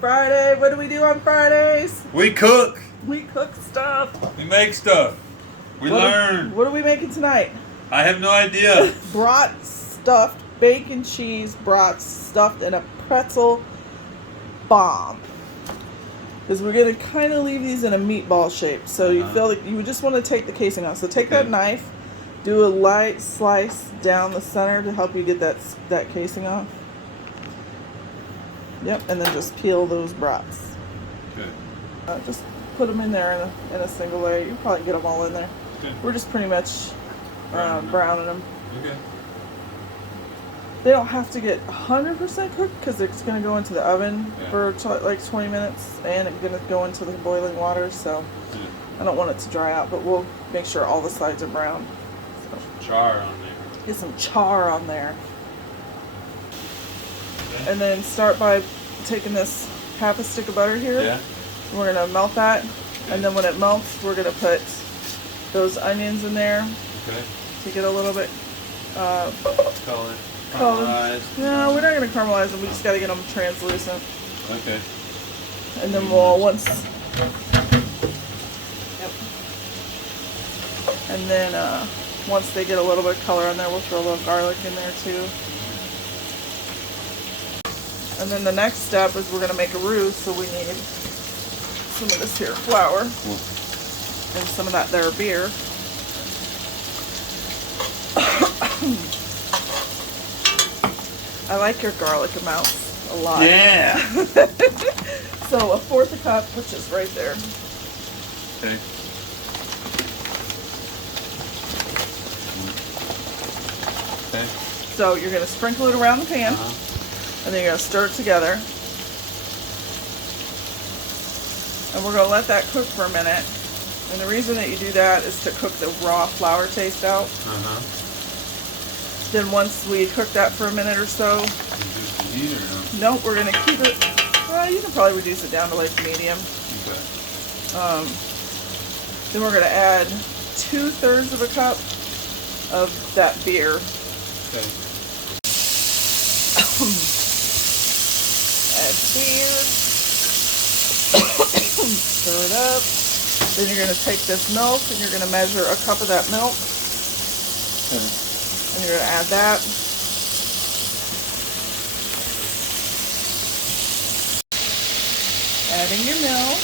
Friday, what do we do on Fridays? We cook. We cook stuff. We make stuff. We learn. What are we making tonight? I have no idea. Brats stuffed bacon cheese brats stuffed in a pretzel bomb. Because we're going to kind of leave these in a meatball shape. So you feel like you would just want to take the casing off. So take that knife, do a light slice down the center to help you get that casing off. Yep, and then just peel those brats. Okay. Just put them in there in a single layer. You can probably get them all in there. Okay. We're just pretty much browning them. Okay. They don't have to get 100% cooked because it's going to go into the oven for like 20 minutes, and it's going to go into the boiling water. So I don't want it to dry out, but we'll make sure all the sides are brown. So. Char on there. Get some char on there. And then start by taking this half a stick of butter here. Yeah. We're going to melt that. Okay. And then when it melts, we're going to put those onions in there. Okay. To get a little bit color. Caramelize. No, we're not going to caramelize them. We just got to get them translucent. Okay. And then we'll Yep. And then once they get a little bit of color on there, we'll throw a little garlic in there too. And then the next step is we're going to make a roux, so we need some of this here flour and some of that there beer. I like your garlic amounts a lot. Yeah! So 1/4 cup, which is right there. Okay. Okay. So you're going to sprinkle it around the pan. And then you're going to stir it together. And we're going to let that cook for a minute. And the reason that you do that is to cook the raw flour taste out. Then once we cook that for a minute or so. Reduce the heat or no? Nope, we're going to keep it. Well, you can probably reduce it down to like medium. Okay. Then we're going to add 2/3 of a cup of that beer. Okay. Add beer, stir it up. Then you're going to take this milk and you're going to measure a cup of that milk. Okay. And you're going to add that. Adding your milk.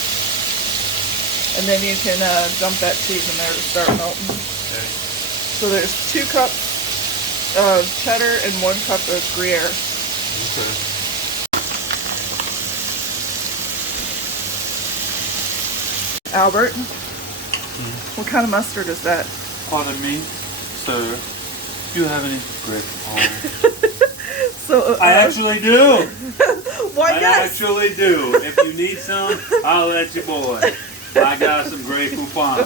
And then you can dump that cheese in there to start melting. Okay. So there's 2 cups of cheddar and 1 cup of Gruyere. Okay. Albert, what kind of mustard is that? Pardon me, sir. Do you have any grape? So I actually do. Why, yes. I actually do. If you need some, I'll let you boy. I got some Grey Poupon.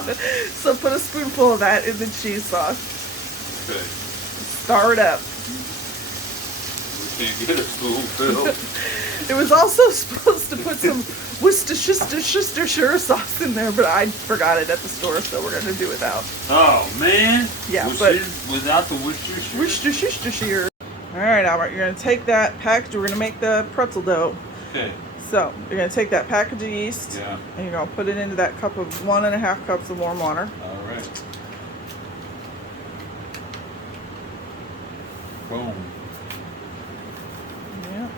So put a spoonful of that in the cheese sauce. Okay. Stir it up. We can't get a spoonful. It was also supposed to put some Worcestershire sauce in there, but I forgot it at the store, so we're going to do without. Oh, man. Yeah, without the Worcestershire. All right, Albert, you're going to take that package. We're going to make the pretzel dough. Okay. So you're going to take that package of yeast. Yeah. And you're going to put it into that cup of 1.5 cups of warm water. All right. Boom. Yeah.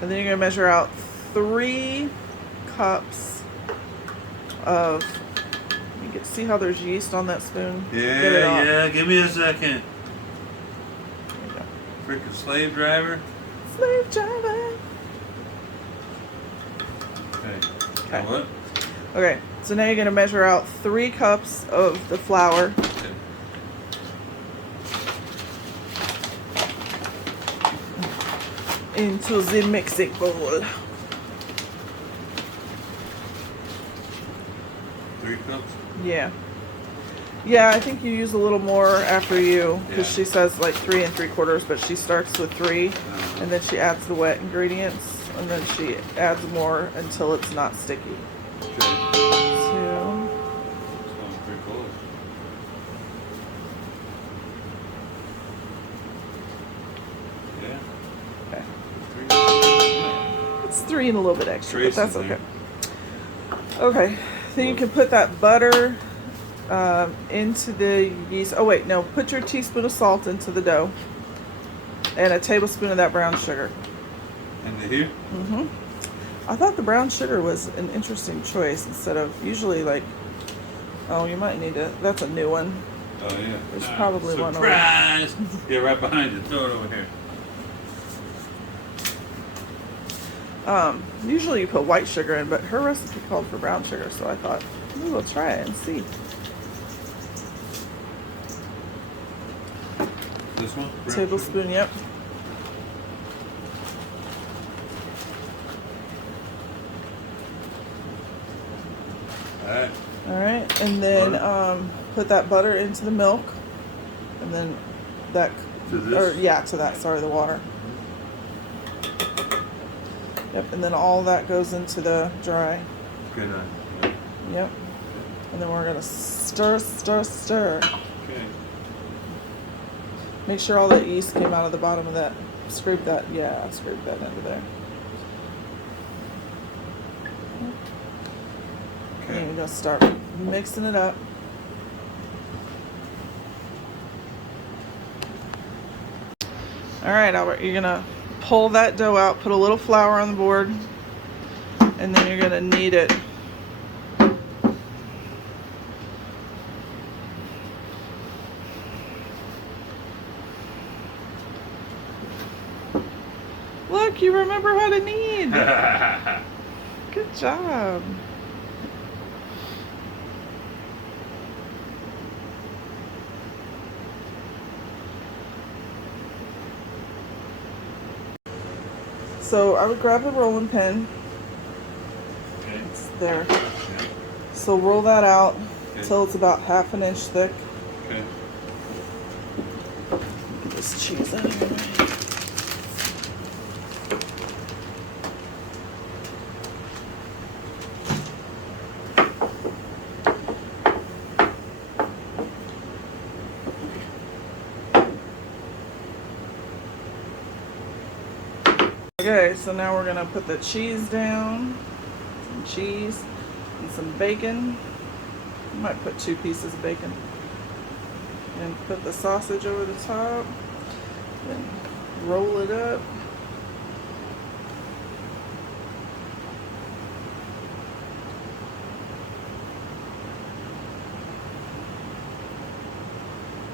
And then you're going to measure out 3 cups of. You can see how there's yeast on that spoon. Yeah. Give me a second. Freaking slave driver. Slave driver. Okay. What? Okay. So now you're going to measure out 3 cups of the flour. Okay. Into the mixing bowl. 3 cups? Yeah. Yeah, I think you use a little more after you, because she says like 3 3/4, but she starts with 3, and then she adds the wet ingredients, and then she adds more until it's not sticky. Okay. 2. Yeah. Okay. 3. 3 and a little bit extra, but that's Tracy okay. Okay, then you can put that butter into the yeast. Oh wait, no, put your teaspoon of salt into the dough and a tablespoon of that brown sugar. And here? Mm-hmm. I thought the brown sugar was an interesting choice instead of usually like, oh, you might need to, that's a new one. Oh yeah. There's probably one over. Surprise! Yeah, right behind you. Throw it over here. Usually you put white sugar in, but her recipe called for brown sugar, so I thought, maybe we'll try it and see. This one? Brown Tablespoon, sugar? yep. Alright. Alright, and then put that butter into the milk, and then that, To this? or yeah, to that, sorry, the water. Yep, and then all that goes into the dry. Good night. Yep. And then we're gonna stir, stir, stir. Okay. Make sure all that yeast came out of the bottom of that. Scrape that, yeah, scrape that into there. And Okay. you're gonna start mixing it up. All right, Albert, you're gonna pull that dough out, put a little flour on the board, and then you're gonna knead it. Look, you remember how to knead. Good job. So I would grab the rolling pin. Okay. It's there. Okay. So roll that out Okay. till it's about 1/2 inch thick. Okay. Get this cheese out of here. Okay, so now we're gonna put the cheese down, some cheese and some bacon. You might put 2 pieces of bacon. And put the sausage over the top. Then roll it up.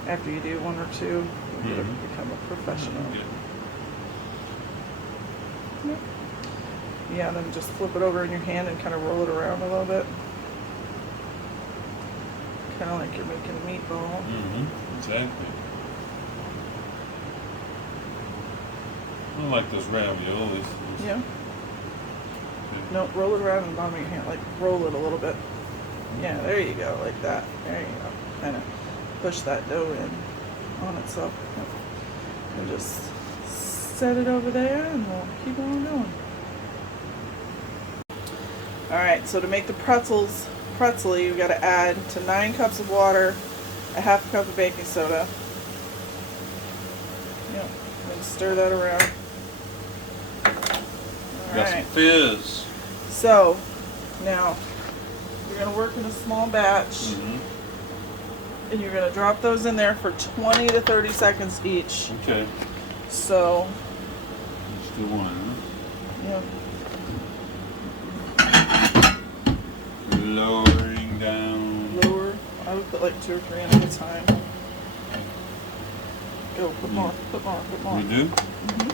After you do 1 or 2, you'll become a professional. Yeah. Yep. Yeah, then just flip it over in your hand and kind of roll it around a little bit. Kind of like you're making a meatball. Exactly. I don't like those raviolis. Yeah. Okay. No, roll it around in the bottom of your hand. Like, roll it a little bit. Yeah, there you go. Like that. There you go. Kind of push that dough in on itself. Yep. And just set it over there and we'll keep on going. Alright, so to make the pretzels pretzely, you got to add to 9 cups of water, a 1/2 cup of baking soda. Yep, and stir that around. Got some Alright, fizz. so now you're going to work in a small batch and you're going to drop those in there for 20 to 30 seconds each. Okay. So, Let's do one. yeah. Lowering down. Lower. I would put like 2 or 3 in at a time. Go, put more, put more, put more. We do? Mm-hmm.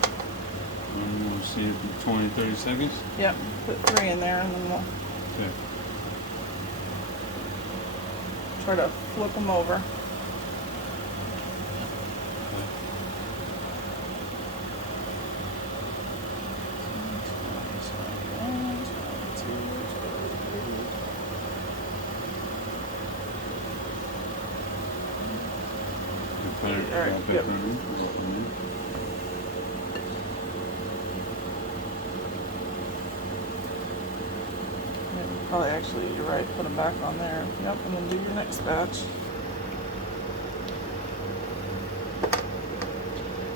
I'm going to see it for 20, 30 seconds. Yep, put 3 in there and then we'll Okay. try to flip them over. Put it All right, right yep. back in. Probably actually, you're right, put them back on there. Yep, and then do your next batch.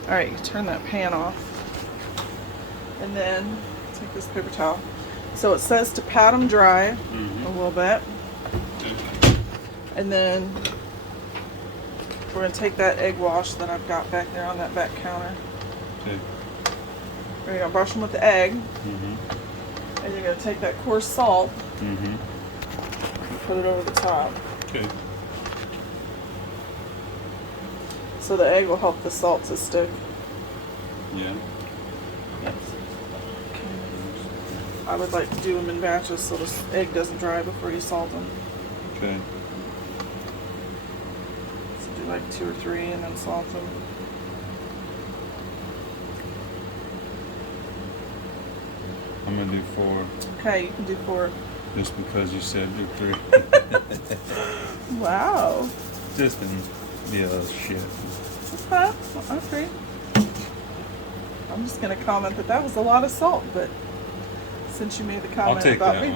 Alright, you turn that pan off. And then take this paper towel. So it says to pat them dry Mm-hmm. a little bit. And then we're going to take that egg wash that I've got back there on that back counter. Okay. We're going to brush them with the egg. Mm-hmm. And you're going to take that coarse salt Mm-hmm. and put it over the top. Okay. So the egg will help the salt to stick. Yeah. Yes. I would like to do them in batches so the egg doesn't dry before you salt them. Okay. So do like 2 or 3 and then salt them. I'm gonna do 4 Okay, you can do 4. just because you said do 3. Wow. Just an shit. That's fine. Okay. I'm just going to comment that that was a lot of salt, but since you made the comment I'll take about that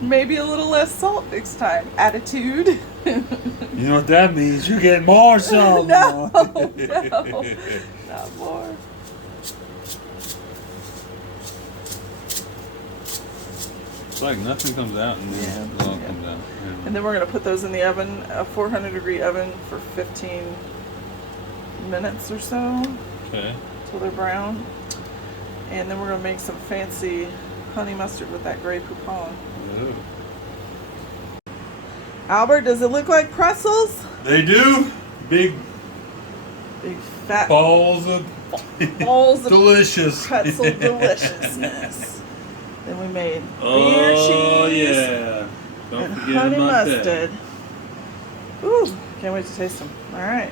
me, maybe a little less salt next time. Attitude. You know what that means? You get more salt. No, no, not more. It's like nothing comes out and then it all Yeah. comes out. Yeah. And then we're going to put those in the oven, a 400-degree oven for 15 minutes or so Okay. until they're brown. And then we're going to make some fancy honey mustard with that Grey Poupon. Ooh. Albert, does it look like pretzels? They do. Big Big fat balls of balls of delicious pretzel deliciousness. Then we made beer Oh cheese yeah. Don't and forget honey about that. mustard. Ooh, can't wait to taste them. All right.